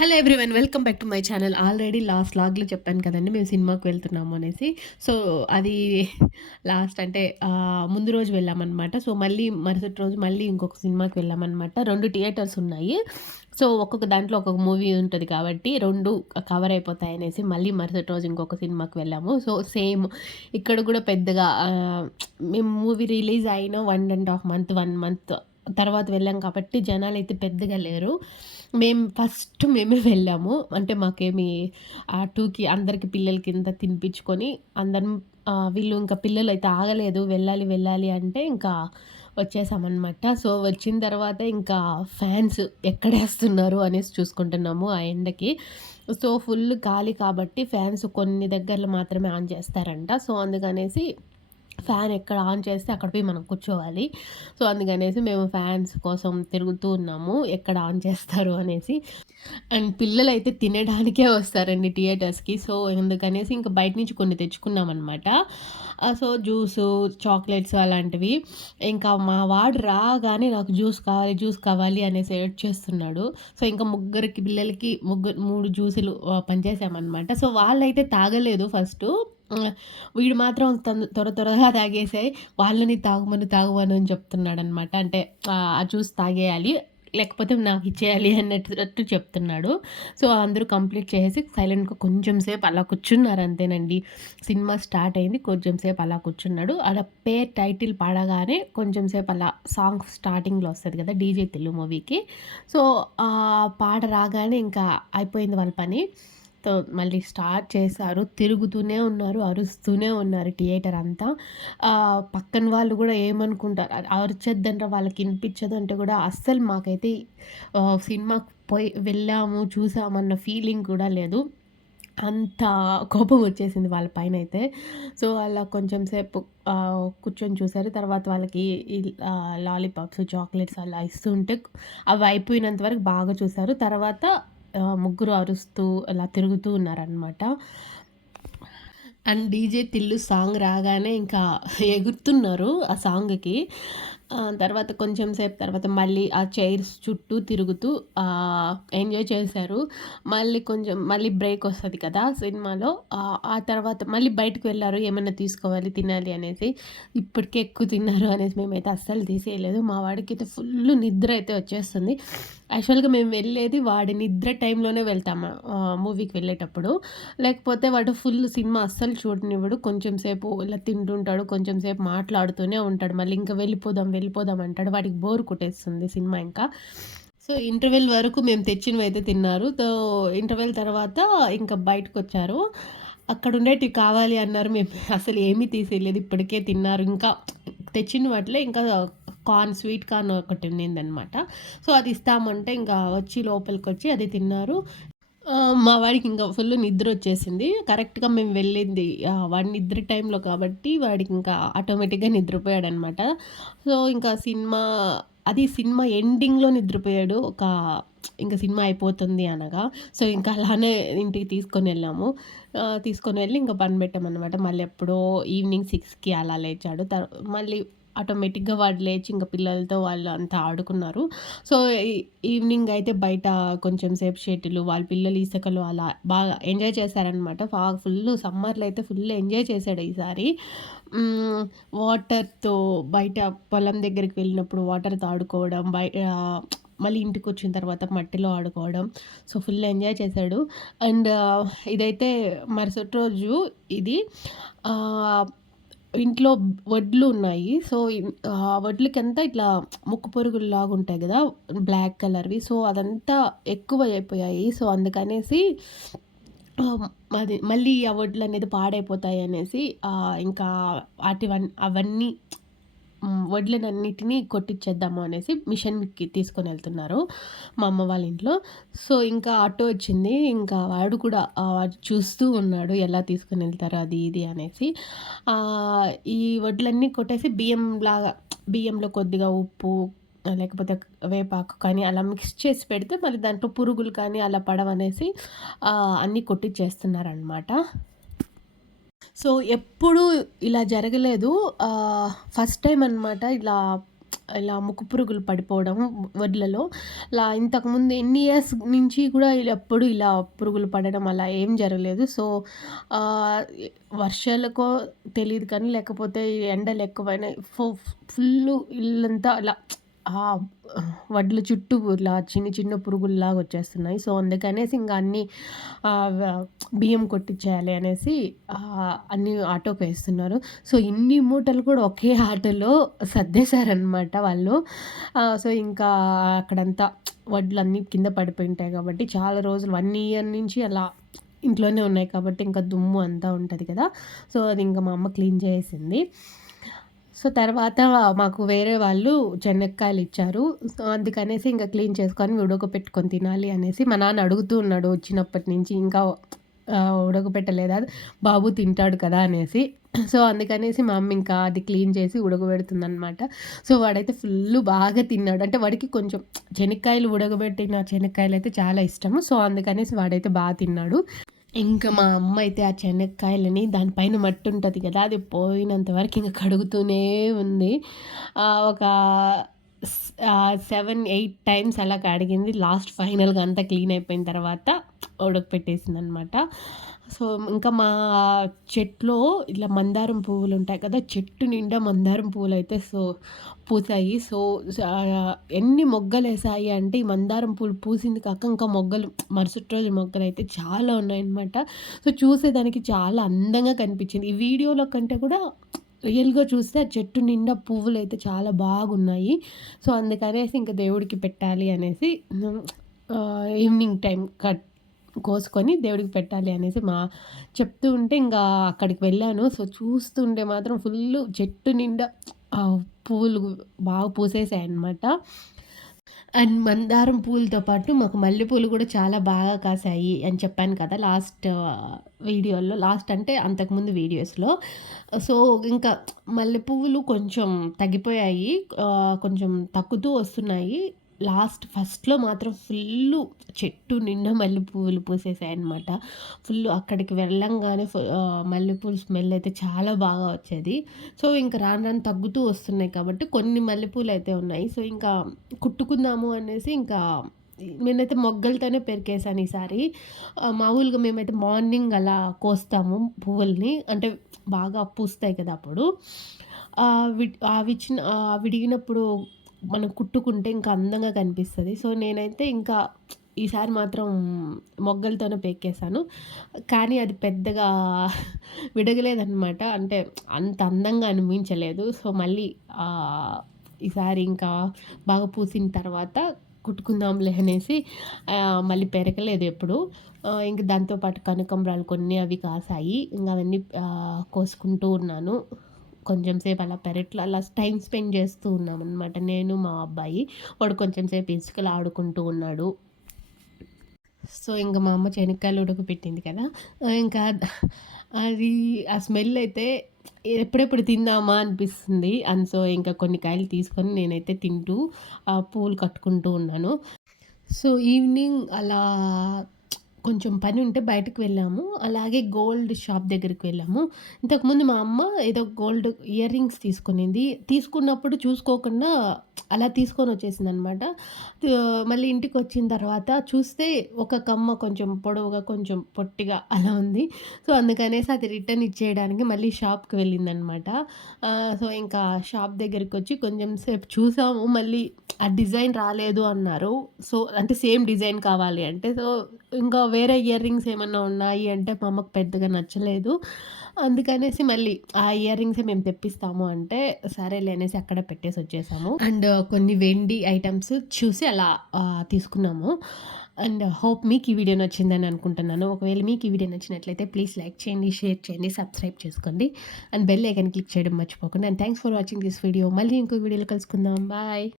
Hello everyone welcome back to my channel. Already last లాగ్లో చెప్పాను కదండి మేము సినిమాకి వెళ్తున్నాము అనేసి. సో అది లాస్ట్ అంటే ముందు రోజు వెళ్ళామన్నమాట. సో మళ్ళీ మరుసటి రోజు మళ్ళీ ఇంకొక సినిమాకి వెళ్ళామన్నమాట. రెండు థియేటర్స్ ఉన్నాయి. సో ఒక్కొక్క దాంట్లో ఒక్కొక్క మూవీ ఉంటుంది కాబట్టి రెండు కవర్ అయిపోతాయి అనేసి మళ్ళీ మరుసటి రోజు ఇంకొక సినిమాకి వెళ్ళాము. సో సేమ్ ఇక్కడ కూడా పెద్దగా మేము మూవీ రిలీజ్ అయిన one and half month one month తర్వాత వెళ్ళాం కాబట్టి జనాలు అయితే పెద్దగా లేరు. మేము ఫస్ట్ మేమే వెళ్ళాము. అంటే మాకేమి ఆ టూకి అందరికి పిల్లలకి ఇంత తినిపించుకొని అందరం వీళ్ళు ఇంకా పిల్లలు అయితే ఆగలేదు. వెళ్ళాలి వెళ్ళాలి అంటే ఇంకా వచ్చేసామన్నమాట. సో వచ్చిన తర్వాత ఇంకా ఫ్యాన్స్ ఎక్కడేస్తున్నారు అనేసి చూసుకుంటున్నాము ఆ ఎండకి. సో ఫుల్ గాలి కాబట్టి ఫ్యాన్స్ కొన్ని దగ్గరలో మాత్రమే ఆన్ చేస్తారంట. సో అందుకనేసి ఫ్యాన్ ఎక్కడ ఆన్ చేస్తే అక్కడ పోయి మనం కూర్చోవాలి. సో అందుకనేసి మేము ఫ్యాన్స్ కోసం తిరుగుతూ ఉన్నాము. ఎక్కడ ఆన్ చేస్తారు అనేసి. అండ్ పిల్లలు అయితే తినడానికే వస్తారండి థియేటర్స్కి. సో ఎందుకనేసి ఇంకా బయట నుంచి కొన్ని తెచ్చుకున్నాం అనమాట సో జ్యూస్ చాక్లెట్స్ అలాంటివి. ఇంకా మా వాడు రాగానే నాకు జ్యూస్ కావాలి జ్యూస్ కావాలి అనేసి ఎడ్ చేస్తున్నాడు. సో ఇంకా ముగ్గురికి పిల్లలకి ముగ్గురు మూడు జ్యూసులు పనిచేసామన్నమాట సో వాళ్ళైతే తాగలేదు ఫస్ట్. వీడు మాత్రం త్వర త్వరగా తాగేసాయి వాళ్ళని తాగమని తాగమని అని చెప్తున్నాడు అనమాట అంటే ఆ జ్యూస్ తాగేయాలి లేకపోతే నాకు ఇచ్చేయాలి అన్నట్టు చెప్తున్నాడు. సో అందరూ కంప్లీట్ చేసి సైలెంట్గా కొంచెం సేపు అలా కూర్చున్నారు అంతేనండి. సినిమా స్టార్ట్ అయింది కొంచెం సేపు అలా కూర్చున్నాడు. అలా పేర్ టైటిల్ పాడగానే కొంచెం సేపు అలా సాంగ్ స్టార్టింగ్లో వస్తుంది కదా డీజే తెలుగు మూవీకి. సో పాట రాగానే ఇంకా అయిపోయింది వాళ్ళ పని. తో మళ్ళీ స్టార్ట్ చేశారు. తిరుగుతూనే ఉన్నారు అరుస్తూనే ఉన్నారు థియేటర్ అంతా. పక్కన వాళ్ళు కూడా ఏమనుకుంటారు? అది వాళ్ళకి వినిపించదు అంటే కూడా అస్సలు మాకైతే సినిమా సినిమాకి పోయి వెళ్ళాము చూసామన్న ఫీలింగ్ కూడా లేదు. అంత కోపం వచ్చేసింది వాళ్ళ పైన అయితే. సో అలా కొంచెం సేపు కూర్చొని చూసారు తర్వాత వాళ్ళకి లాలీపాప్స్ చాక్లెట్స్ అలా ఇస్తుంటే అవి అయిపోయినంత వరకు బాగా చూసారు తర్వాత ముగ్గురు అరుస్తూ అలా తిరుగుతూ ఉన్నారనమాట అండ్ డీజే తిల్లు సాంగ్ రాగానే ఇంకా ఎగురుతున్నారు ఆ సాంగ్కి. తర్వాత కొంచెం సేపు తర్వాత మళ్ళీ ఆ చైర్స్ చుట్టూ తిరుగుతూ ఎంజాయ్ చేశారు. మళ్ళీ కొంచెం మళ్ళీ బ్రేక్ వస్తుంది కదా సినిమాలో. ఆ, ఆ తర్వాత మళ్ళీ బయటకు వెళ్ళారు ఏమైనా తీసుకోవాలి తినాలి అనేసి. ఇప్పటికే ఎక్కువ తిన్నారు అనేసి మేమైతే అస్సలు తీసేయలేదు. మా వాడికి అయితే ఫుల్ నిద్ర అయితే వచ్చేస్తుంది. యాక్చువల్గా మేము వెళ్ళేది వాడి నిద్ర టైంలోనే వెళ్తాము మూవీకి వెళ్ళేటప్పుడు. లేకపోతే వాడు ఫుల్ సినిమా అస్సలు చూడనివ్వడు. కొంచెం సేపు ఇలా తింటుంటాడు కొంచెం సేపు మాట్లాడుతూనే ఉంటాడు. మళ్ళీ ఇంకా వెళ్ళిపోదాం వెళ్ళిపోదాం అంటాడు వాడికి బోర్ కొట్టేస్తుంది సినిమా ఇంకా. సో ఇంటర్వెల్ వరకు మేము తెచ్చినవి అయితే తిన్నారు. సో ఇంటర్వెల్ తర్వాత ఇంకా బయటకు వచ్చారు. అక్కడ ఉండేటివి కావాలి అన్నారు. మేము అసలు ఏమీ తీసేయలేదు. ఇప్పటికే తిన్నారు. ఇంకా తెచ్చిన వాటిలో ఇంకా కార్న్ స్వీట్ కార్న్ ఒకటి ఉండిందనమాట సో అది ఇస్తామంటే ఇంకా వచ్చి లోపలికి వచ్చి అది తిన్నారు. మా వాడికి ఇంకా ఫుల్ నిద్ర వచ్చేసింది. కరెక్ట్గా మేము వెళ్ళింది వాడి నిద్ర టైంలో కాబట్టి వాడికి ఇంకా ఆటోమేటిక్గా నిద్రపోయాడు అనమాట సో ఇంకా సినిమా అది సినిమా ఎండింగ్లో నిద్రపోయాడు. ఒక ఇంకా సినిమా అయిపోతుంది అనగా. సో ఇంకా అలానే ఇంటికి తీసుకొని వెళ్ళాము. తీసుకొని వెళ్ళి ఇంకా పని పెట్టామన్నమాట. మళ్ళీ ఎప్పుడో ఈవినింగ్ సిక్స్కి అలా లేచాడు. తర్వాత మళ్ళీ ఆటోమేటిక్గా వాళ్ళు లేచి ఇంకా పిల్లలతో వాళ్ళు అంతా ఆడుకున్నారు. సో ఈ- ఈవినింగ్ అయితే బయట కొంచెం సేపు షెటిల్ వాళ్ళ పిల్లలు ఈసకలు అలా బాగా ఎంజాయ్ చేశారనమాట బాగా ఫుల్ సమ్మర్లో అయితే ఫుల్ ఎంజాయ్ చేశాడు ఈసారి. వాటర్తో బయట పొలం దగ్గరికి వెళ్ళినప్పుడు వాటర్తో ఆడుకోవడం బయట మళ్ళీ ఇంటికి వచ్చిన తర్వాత మట్టిలో ఆడుకోవడం సో ఫుల్ ఎంజాయ్ చేశాడు. అండ్ ఇదైతే మరుసటి రోజు ఇది. ఇంట్లో వడ్లు ఉన్నాయి. సో ఇన్- ఆ వడ్లకంతా ఇట్లా ముక్కు పురుగుల్లాగా ఉంటాయి కదా బ్లాక్ కలర్వి. సో అదంతా ఎక్కువ అయిపోయాయి సో అందుకనేసి అది మళ్ళీ ఆ వడ్లు అనేది పాడైపోతాయి అనేసి ఇంకా వాటివన్నీ అవన్నీ వడ్లనన్నిటినీ కొట్టించేద్దాము అనేసి మిషన్కి తీసుకొని వెళ్తున్నారు మా అమ్మ వాళ్ళ ఇంట్లో. సో ఇంకా ఆటో వచ్చింది. ఇంకా వాడు కూడా చూస్తూ ఉన్నాడు ఎలా తీసుకొని వెళ్తారో అది ఇది అనేసి. ఈ వడ్లన్నీ కొట్టేసి బియ్యం లాగా బియ్యంలో కొద్దిగా ఉప్పు లేకపోతే వేపాకు కానీ అలా మిక్స్ చేసి పెడితే మళ్ళీ దాంట్లో పురుగులు కానీ అలా పడవనేసి అన్నీ కొట్టించేస్తున్నారనమాట సో ఎప్పుడు ఇలా జరగలేదు. ఫస్ట్ టైం అనమాట ఇలా ఇలా ముక్కు పురుగులు పడిపోవడం వడ్లలో. ఇలా ఇంతకుముందు ఎన్ని ఇయర్స్ నుంచి కూడా ఇలా ఎప్పుడు ఇలా పురుగులు పడడం అలా ఏం జరగలేదు. సో వర్షాలకో తెలియదు కానీ లేకపోతే ఎండలు ఎక్కువైనా ఫుల్ ఇల్లంతా అలా వడ్ల చుట్టూ ఇలా చిన్న చిన్న పురుగుల్లాగా వచ్చేస్తున్నాయి. సో అందుకనేసి ఇంకా అన్నీ బియ్యం కొట్టించేయాలి అనేసి అన్నీ ఆటోకి వేస్తున్నారు సో ఇన్ని మూటలు కూడా ఒకే ఆటోలో సర్దేశారనమాట వాళ్ళు. సో ఇంకా అక్కడంతా వడ్లు అన్నీ కింద పడిపోయి ఉంటాయి కాబట్టి చాలా రోజులు వన్ ఇయర్ నుంచి అలా ఇంట్లోనే ఉన్నాయి కాబట్టి ఇంకా దుమ్ము అంతా ఉంటుంది కదా. సో అది ఇంకా మా అమ్మ క్లీన్ చేసింది. సో తర్వాత మాకు వేరే వాళ్ళు చెనక్కాయలు ఇచ్చారు. సో అందుకనేసి ఇంకా క్లీన్ చేసుకొని ఉడకపెట్టుకొని తినాలి అనేసి మా నాన్న అడుగుతూ ఉన్నాడు వచ్చినప్పటి నుంచి ఇంకా ఉడకపెట్టలేదా? బాబు తింటాడు కదా అనేసి. సో అందుకనేసి మా అమ్మ ఇంకా అది క్లీన్ చేసి ఉడకబెడుతుంది అనమాట సో వాడైతే ఫుల్ బాగా తిన్నాడు. అంటే వాడికి కొంచెం శనక్కాయలు ఉడకబెట్టిన శనక్కాయలు అయితే చాలా ఇష్టము. సో అందుకనేసి వాడైతే బాగా తిన్నాడు. ఇంకా మా అమ్మ అయితే ఆ చెనక్కాయలని దానిపైన మట్టి ఉంటుంది కదా అది పోయినంత వరకు ఇంకా కడుగుతూనే ఉంది. ఒక సెవెన్ ఎయిట్ టైమ్స్ అలా కడిగింది లాస్ట్ ఫైనల్గా అంతా క్లీన్ అయిపోయిన తర్వాత ఉడకపెట్టేసింది అనమాట సో ఇంకా మా చెట్లో ఇట్లా మందారం పువ్వులు ఉంటాయి కదా చెట్టు నిండా మందారం పువ్వులు అయితే సో పూసాయి. సో ఎన్ని మొగ్గలు వేసాయి అంటే ఈ మందారం పూలు పూసింది కాక ఇంకా మొగ్గలు మరుసటి రోజు మొగ్గలు అయితే చాలా ఉన్నాయన్నమాట. సో చూసేదానికి చాలా అందంగా కనిపించింది. ఈ వీడియోలో కంటే కూడా రియల్గా చూస్తే ఆ చెట్టు నిండా పువ్వులు అయితే చాలా బాగున్నాయి. సో అందుకనేసి ఇంకా దేవుడికి పెట్టాలి అనేసి ఈవినింగ్ టైం కట్ కోసుకొని దేవుడికి పెట్టాలి అనేసి మా చెప్తూ ఉంటే ఇంకా అక్కడికి వెళ్ళాను. సో చూస్తుంటే మాత్రం ఫుల్ చెట్టు నిండా పువ్వులు బాగా పూసేసాయి అన్నమాట. అండ్ మందారం పూలతో పాటు మాకు మల్లెపూలు కూడా చాలా బాగా కాసాయి అని చెప్పాను కదా లాస్ట్ వీడియోలో. లాస్ట్ అంటే అంతకుముందు వీడియోస్లో. సో ఇంకా మల్లెపూలు కొంచెం తగ్గిపోయాయి కొంచెం తగ్గుతూ వస్తున్నాయి. లాస్ట్ ఫస్ట్లో మాత్రం ఫుల్ చెట్టు నిండా మల్లెపూలు పూసేసాయి అనమాట ఫుల్ అక్కడికి వెళ్ళంగానే మల్లెపూలు స్మెల్ అయితే చాలా బాగా వచ్చేది. సో ఇంకా రాను రాను తగ్గుతూ వస్తున్నాయి కాబట్టి కొన్ని మల్లెపూలు అయితే ఉన్నాయి. సో ఇంకా కుట్టుకుందాము అనేసి ఇంకా నేనైతే మొగ్గలతోనే పెరికేసాను ఈసారి. మామూలుగా మేమైతే మార్నింగ్ అలా కోస్తాము పువ్వుల్ని. అంటే బాగా పూస్తాయి కదా అప్పుడు. అవి చిన్న విడిగినప్పుడు మనం కుట్టుకుంటే ఇంకా అందంగా కనిపిస్తుంది. సో నేనైతే ఇంకా ఈసారి మాత్రం మొగ్గలతోనే పెక్కేసాను కానీ అది పెద్దగా విడగలేదనమాట అంటే అంత అందంగా అనిపించలేదు. సో మళ్ళీ ఈసారి ఇంకా బాగా పూసిన తర్వాత కుట్టుకుందాంలే అనేసి మళ్ళీ పెరగలేదు ఎప్పుడు. ఇంక దాంతోపాటు కనకంబరాలు కొన్ని అవి కాసాయి. ఇంకా అవన్నీ కోసుకుంటూ ఉన్నాను. కొంచెం సేపు అలా పెరట్లో అలా టైం స్పెండ్ చేస్తూ ఉన్నాం అనమాట నేను మా అబ్బాయి. వాడు కొంచెం సేపు ఇసుకలు ఆడుకుంటూ ఉన్నాడు. సో ఇంకా మా అమ్మ శనక్కాయలు ఉడకపెట్టింది కదా. ఇంకా అది ఆ స్మెల్ అయితే ఎప్పుడెప్పుడు తిందామా అనిపిస్తుంది. అండ్ సో ఇంకా కొన్ని కాయలు తీసుకొని నేనైతే తింటూ పూలు కట్టుకుంటూ ఉన్నాను. సో ఈవినింగ్ అలా కొంచెం పని ఉంటే బయటకు వెళ్ళాము. అలాగే గోల్డ్ షాప్ దగ్గరికి వెళ్ళాము. ఇంతకుముందు మా అమ్మ ఏదో గోల్డ్ ఇయర్ రింగ్స్ తీసుకునింది. తీసుకున్నప్పుడు చూసుకోకుండా అలా తీసుకొని వచ్చేసింది అనమాట మళ్ళీ ఇంటికి వచ్చిన తర్వాత చూస్తే ఒక కమ్మ కొంచెం పొడవుగా కొంచెం పొట్టిగా అలా ఉంది. సో అందుకనేసి అది రిటర్న్ ఇచ్చేయడానికి మళ్ళీ షాప్కి వెళ్ళిందనమాట. సో ఇంకా షాప్ దగ్గరికి వచ్చి కొంచెం సేపు చూసాము. మళ్ళీ ఆ డిజైన్ రాలేదు అన్నారు. సో అంటే సేమ్ డిజైన్ కావాలి అంటే సో ఇంకా వేరే ఇయర్ రింగ్స్ ఏమన్నా ఉన్నాయి అంటే మా అమ్మకు పెద్దగా నచ్చలేదు. అందుకనేసి మళ్ళీ ఆ ఇయర్ రింగ్స్ మేము తెప్పిస్తాము అంటే సరేలే అనేసి అక్కడ పెట్టేసి వచ్చేసాము. అండ్ కొన్ని వెండి ఐటమ్స్ చూసి అలా తీసుకున్నాము. అండ్ హోప్ మీకు ఈ వీడియో నచ్చిందని అనుకుంటున్నాను. ఒకవేళ మీకు ఈ వీడియో నచ్చినట్లయితే ప్లీజ్ లైక్ చేయండి షేర్ చేయండి సబ్స్క్రైబ్ చేసుకోండి. అండ్ బెల్ ఐకన్ క్లిక్ చేయడం మర్చిపోకండి. And thanks for watching this video. మళ్ళీ ఇంకో వీడియోలో కలుసుకుందాం. బాయ్.